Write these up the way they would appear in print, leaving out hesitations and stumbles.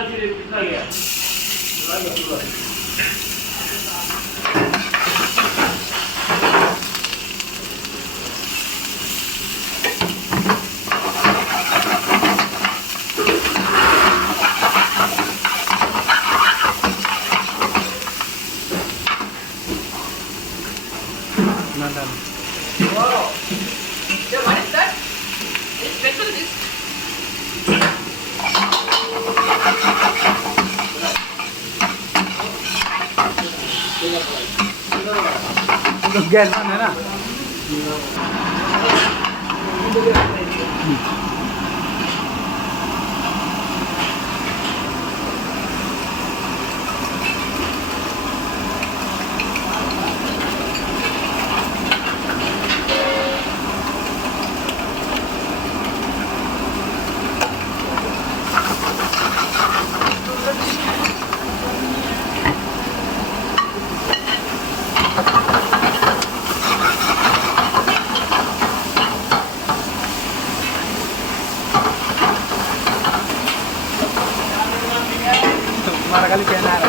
Wow. Yeah, what is that? It's special dish. Gas है ना हमारा खाली कहना है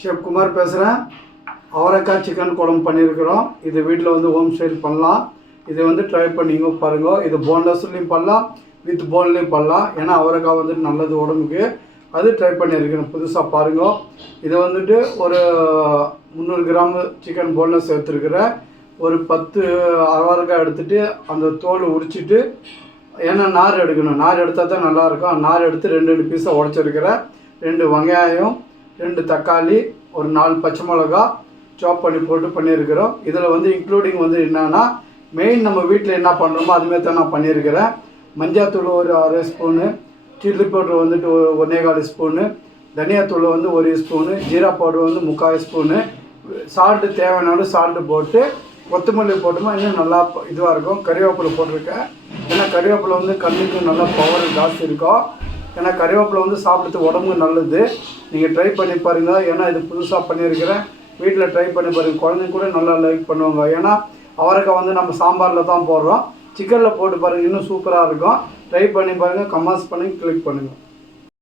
ஷெஃப் குமார் பேசுகிறேன். அவரைக்காய் சிக்கன் குழம்பு பண்ணியிருக்கிறோம். இது வீட்டில் வந்து ஹோம் ஸ்டைல் பண்ணலாம். இதை வந்து ட்ரை பண்ணிங்க பாருங்க. இது போன்லெஸ்லையும் பண்ணலாம், வித் போன்லேயும் பண்ணலாம். ஏன்னா அவரைக்காய் வந்துட்டு நல்லது உடம்புக்கு. அது ட்ரை பண்ணியிருக்கிறேன் புதுசாக பாருங்க. இதை வந்துட்டு ஒரு 300 கிராம் சிக்கன் போன்லெஸ் எடுத்துருக்கிறேன். ஒரு 10 அவரைக்காய் எடுத்துகிட்டு அந்த தோல் உரிச்சிட்டு, ஏன்னா நார் எடுக்கணும், நார் எடுத்தால் தான் நல்லாயிருக்கும். நார் எடுத்து 2 பீஸாக உடச்சிருக்கிறேன். 2 வெங்காயம், 2 தக்காளி, ஒரு 4 பச்சை மிளகா சாப் பண்ணி போட்டு பண்ணியிருக்கிறோம். இதில் வந்து இன்க்ளூடிங் வந்து என்னென்னா, மெயின் நம்ம வீட்டில் என்ன பண்ணுறோமோ அதுமாரி தான் நான் பண்ணியிருக்கிறேன். மஞ்சாத்தூள் ஒரு 1/2 ஸ்பூனு, சில்லி பவுட்ரு வந்துட்டு 1/4 ஸ்பூனு, தனியாத்தூள் வந்து 1 ஸ்பூனு, ஜீரா பவுட்ரு வந்து 3/4 ஸ்பூனு, சால்ட்டு தேவையான சால்ட்டு போட்டு, கொத்தமல்லி போட்டோமா இன்னும் நல்லா இதுவாக இருக்கும். கறிவேப்பிலை போட்டிருக்கேன். ஏன்னா கறிவேப்பிலை வந்து கண்ணுக்கு நல்லா பவர் ஜாஸ்தி இருக்கும். ஏன்னா கறிவேப்பிலை வந்து சாப்பிட்றது உடம்புக்கு நல்லது. நீங்கள் ட்ரை பண்ணி பாருங்கள். ஏன்னா இது புதுசாக பண்ணியிருக்கிறேன். வீட்டில் ட்ரை பண்ணி பாருங்கள். குழந்தைங்க கூட நல்லா லைக் பண்ணுவாங்க. ஏன்னா அவரைக்காய் வந்து நம்ம சாம்பாரில் தான் போடுறோம். சிக்கனில் போட்டு பாருங்கள், இன்னும் சூப்பராக இருக்கும். ட்ரை பண்ணி பாருங்கள். கமெண்ட்ஸ் பண்ணி கிளிக் பண்ணுங்கள்.